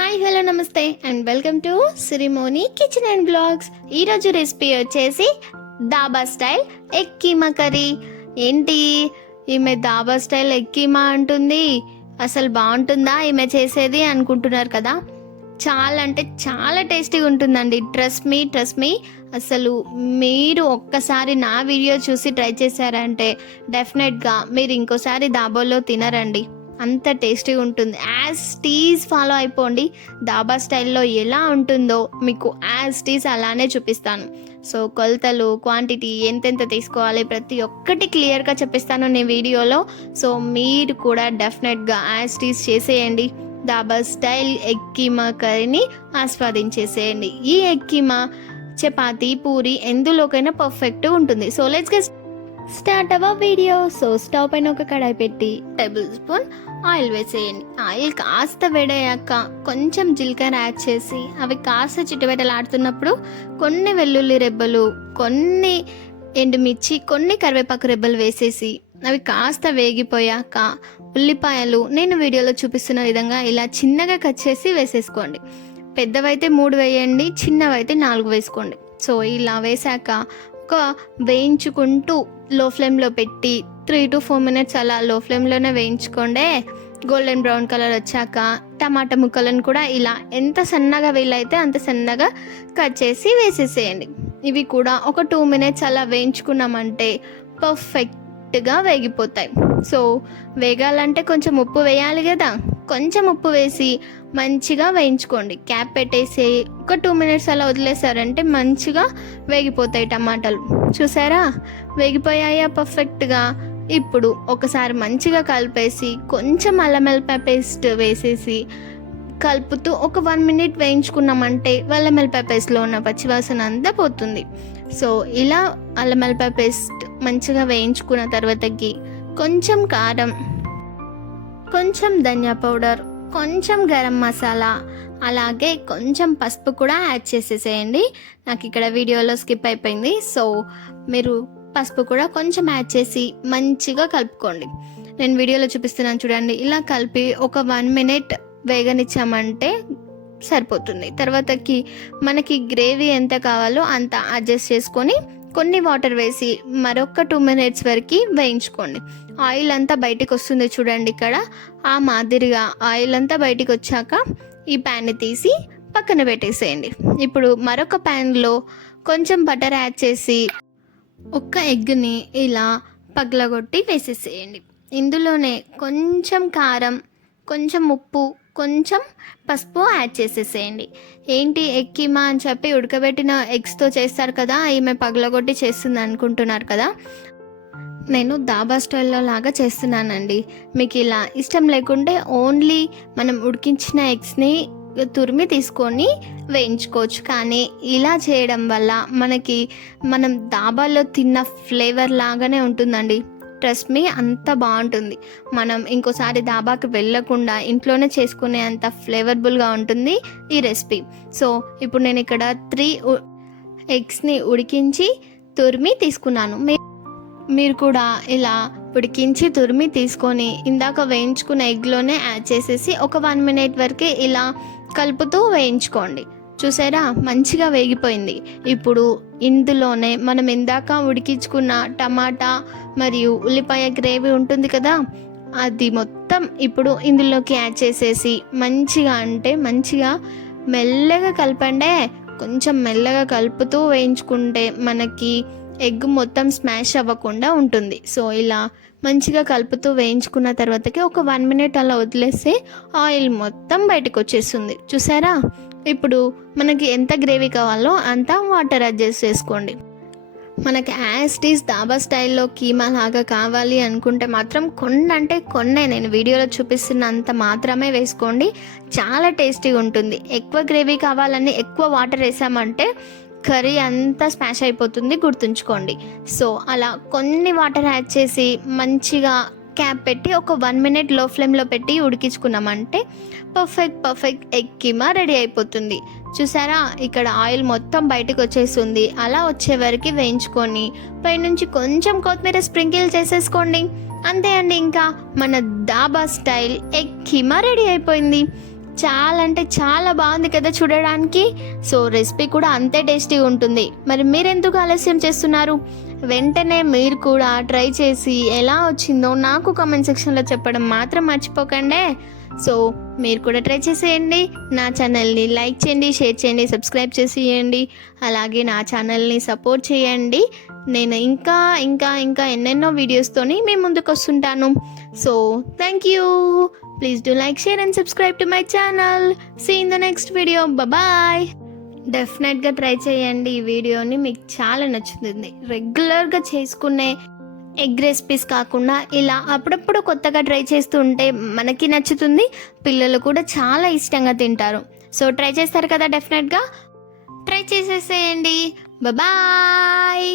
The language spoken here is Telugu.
హాయ్ హలో నమస్తే and welcome to Sirimoni kitchen and blogs. ఈరోజు రెసిపీ వచ్చేసి dhaba style egg keema curry. ఏంటి? ఈమె దాబా స్టైల్ ఎగ్ కీమా అంటుంది. అసలు బాగుంటుందా ఈమె చేసేది అనుకుంటున్నారు కదా? చాలా అంటే చాలా టేస్టీగా ఉంటుందండి. ట్రస్ట్ మీ ట్రస్ట్ మీ అసలు మీరు ఒక్కసారి నా వీడియో చూసి ట్రై చేశారంటే డెఫినెట్గా మీరు ఇంకోసారి దాబాలో తినరండి. అంత టేస్టీగా ఉంటుంది. యాజ్ టీస్ ఫాలో అయిపోండి. దాబా స్టైల్లో ఎలా ఉంటుందో మీకు యాజ్ టీస్ అలానే చూపిస్తాను. సో కొలతలు క్వాంటిటీ ఎంతెంత తీసుకోవాలి ప్రతి ఒక్కటి క్లియర్గా చెప్పిస్తాను నేను వీడియోలో. సో మీరు కూడా డెఫినెట్గా యాజ్ టీజ్ చేసేయండి. దాబా స్టైల్ ఎగ్ కీమా కర్రీని ఆస్వాదించేసేయండి. ఈ ఎగ్ కీమా చపాతీ పూరి ఎందులోకైనా పర్ఫెక్ట్ ఉంటుంది. సో లెట్స్ గెస్ట్ స్టార్ట్ అవ వీడియో సో స్టవ్ పైన ఒక కడాయి పెట్టి టేబుల్ స్పూన్ ఆయిల్ వేసేయండి. ఆయిల్ కాస్త వేడయ్యాక కొంచెం జీలకర్ర యాడ్ చేసి అవి కాస్త చిట్టుబెట్టలాడుతున్నప్పుడు కొన్ని వెల్లుల్లి రెబ్బలు కొన్ని ఎండుమిర్చి కొన్ని కరివేపాకు రెబ్బలు వేసేసి అవి కాస్త వేగిపోయాక ఉల్లిపాయలు నేను వీడియోలో చూపిస్తున్న విధంగా ఇలా చిన్నగా కట్ చేసి వేసేసుకోండి. పెద్దవైతే మూడు వేయండి చిన్నవైతే నాలుగు వేసుకోండి. సో ఇలా వేసాక ఒక వేయించుకుంటూ లో ఫ్లేమ్లో పెట్టి త్రీ టు ఫోర్ మినిట్స్ అలా లో ఫ్లేమ్లోనే వేయించుకోండి. గోల్డెన్ బ్రౌన్ కలర్ వచ్చాక టమాటా ముక్కలను కూడా ఇలా ఎంత సన్నగా వీలైతే అంత సన్నగా కట్ చేసి వేసేసేయండి. ఇవి కూడా ఒక టూ మినిట్స్ అలా వేయించుకున్నామంటే పర్ఫెక్ట్గా వేగిపోతాయి. సో వేగాలంటే కొంచెం ఉప్పు వేయాలి కదా? కొంచెం ఉప్పు వేసి మంచిగా వేయించుకోండి. క్యాప్ పెట్టేసి ఒక టూ మినిట్స్ అలా వదిలేసారంటే మంచిగా వేగిపోతాయి టమాటాలు. చూసారా? వేగిపోయాయా పర్ఫెక్ట్గా. ఇప్పుడు ఒకసారి మంచిగా కలిపేసి కొంచెం అల్లం పేస్ట్ వేసేసి కలుపుతూ ఒక వన్ మినిట్ వేయించుకున్నామంటే అల్లం పేస్ట్లో ఉన్న పచ్చివాసన అంతా పోతుంది. సో ఇలా అల్లం పేస్ట్ మంచిగా వేయించుకున్న తర్వాతకి కొంచెం కారం కొంచెం ధనియా పౌడర్ కొంచెం గరం మసాలా అలాగే కొంచెం పసుపు కూడా యాడ్ చేసేసేయండి. నాకు ఇక్కడ వీడియోలో స్కిప్ అయిపోయింది. సో మీరు పసుపు కూడా కొంచెం యాడ్ చేసి మంచిగా కలుపుకోండి. నేను వీడియోలో చూపిస్తున్నాను చూడండి. ఇలా కలిపి ఒక వన్ మినిట్ వేగనిచ్చామంటే సరిపోతుంది. తర్వాతకి మనకి గ్రేవీ ఎంత కావాలో అంత అడ్జస్ట్ చేసుకొని కొన్ని వాటర్ వేసి మరొక టూ మినిట్స్ వరకు వేయించుకోండి. ఆయిల్ అంతా బయటికి వస్తుంది చూడండి ఇక్కడ. ఆ మాదిరిగా ఆయిల్ అంతా బయటికి వచ్చాక ఈ ప్యాన్ని తీసి పక్కన పెట్టేసేయండి. ఇప్పుడు మరొక ప్యాన్లో కొంచెం బటర్ యాడ్ చేసి ఒక్క ఎగ్ని ఇలా పగలగొట్టి వేసేసేయండి. ఇందులోనే కొంచెం కారం కొంచెం ఉప్పు కొంచెం పసుపు యాడ్ చేసేసేయండి. ఏంటి ఎక్కిమా అని చెప్పి ఉడకబెట్టిన ఎగ్స్తో చేస్తారు కదా ఈమె పగలగొట్టి చేస్తుంది అనుకుంటున్నారు కదా. నేను దాబా స్టైల్లో లాగా చేస్తున్నానండి. మీకు ఇలా ఇష్టం లేకుంటే ఓన్లీ మనం ఉడికించిన ఎగ్స్ని తురిమి తీసుకొని వేయించుకోవచ్చు. కానీ ఇలా చేయడం వల్ల మనకి మనం దాబాలో తిన్న ఫ్లేవర్ లాగానే ఉంటుందండి. ట్రస్ట్ మీ అంత బాగుంటుంది. మనం ఇంకోసారి దాబాకి వెళ్ళకుండా ఇంట్లోనే చేసుకునే అంత ఫ్లేవర్బుల్గా ఉంటుంది ఈ రెసిపీ సో ఇప్పుడు నేను ఇక్కడ త్రీ ఎగ్స్ని ఉడికించి తురిమి తీసుకున్నాను. మీ- మీరు కూడా ఇలా ఉడికించి తురిమి తీసుకొని ఇందాక వేయించుకున్న ఎగ్లోనే యాడ్ చేసేసి ఒక వన్ మినిట్ వరకు ఇలా కలుపుతూ వేయించుకోండి. చూసారా? మంచిగా వేగిపోయింది. ఇప్పుడు ఇందులోనే మనం ఇందాక ఉడికించుకున్న టమాటా మరియు ఉల్లిపాయ గ్రేవీ ఉంటుంది కదా? అది మొత్తం ఇప్పుడు ఇందులోకి యాడ్ చేసేసి మంచిగా అంటే మంచిగా మెల్లగా కలపండే కొంచెం మెల్లగా కలుపుతూ వేయించుకుంటే మనకి ఎగ్ మొత్తం స్మాష్ అవ్వకుండా ఉంటుంది. సో ఇలా మంచిగా కలుపుతూ వేయించుకున్న తర్వాతకి ఒక వన్ మినిట్ అలా వదిలేస్తే ఆయిల్ మొత్తం బయటకు వచ్చేస్తుంది చూసారా? ఇప్పుడు మనకి ఎంత గ్రేవీ కావాలో అంత వాటర్ అడ్జస్ట్ చేసుకోండి. మనకి యాస్టీస్ దాబా స్టైల్లో కీమా లాగా కావాలి అనుకుంటే మాత్రం కొన్ని అంటే కొన్నే నేను వీడియోలో చూపిస్తున్నంత మాత్రమే వేసుకోండి. చాలా టేస్టీగా ఉంటుంది. ఎక్కువ గ్రేవీ కావాలని ఎక్కువ వాటర్ వేసామంటే కర్రీ అంతా స్మాష్ అయిపోతుంది గుర్తుంచుకోండి. సో అలా కొన్ని వాటర్ యాడ్ చేసి మంచిగా క్యాప్ పెట్టి ఒక వన్ మినిట్లో ఫ్లేమ్లో పెట్టి ఉడికించుకున్నామంటే perfect perfect egg keema ready అయిపోతుంది. చూసారా? ఇక్కడ ఆయిల్ మొత్తం బయటకు వచ్చేస్తుంది. అలా వచ్చే వరకు వేయించుకొని పైనుంచి కొంచెం కొత్తిమీర స్ప్రింకిల్ చేసేసుకోండి. అంతే అండి ఇంకా మన dhaba style egg keema ready అయిపోయింది. చాలా అంటే చాలా బాగుంది కదా చూడడానికి. సో రెసిపీ కూడా అంతే టేస్టీగా ఉంటుంది. మరి మీరెందుకు ఆలస్యం చేస్తున్నారు? వెంటనే మీరు కూడా ట్రై చేసి ఎలా వచ్చిందో నాకు కామెంట్ సెక్షన్లో చెప్పడం మాత్రం మర్చిపోకండి. సో మీరు కూడా ట్రై చేసేయండి. నా ఛానల్ని లైక్ చేయండి షేర్ చేయండి సబ్స్క్రైబ్ చేసేయండి. అలాగే నా ఛానల్ని సపోర్ట్ చేయండి. నేను ఇంకా ఇంకా ఇంకా ఎన్నెన్నో వీడియోస్తోని మీ ముందుకు వస్తుంటాను. So thank you please do like share and subscribe to my channel see in the next video bye డెఫినెట్గా ట్రై చేయండి. ఈ వీడియోని మీకు చాలా నచ్చుతుంది. రెగ్యులర్గా చేసుకునే ఎగ్ రెసిపీస్ కాకుండా ఇలా అప్పుడప్పుడు కొత్తగా ట్రై చేస్తూ ఉంటే మనకి నచ్చుతుంది. పిల్లలు కూడా చాలా ఇష్టంగా తింటారు. సో ట్రై చేస్తారు కదా డెఫినెట్గా ట్రై చేసేసేయండి. బాయ్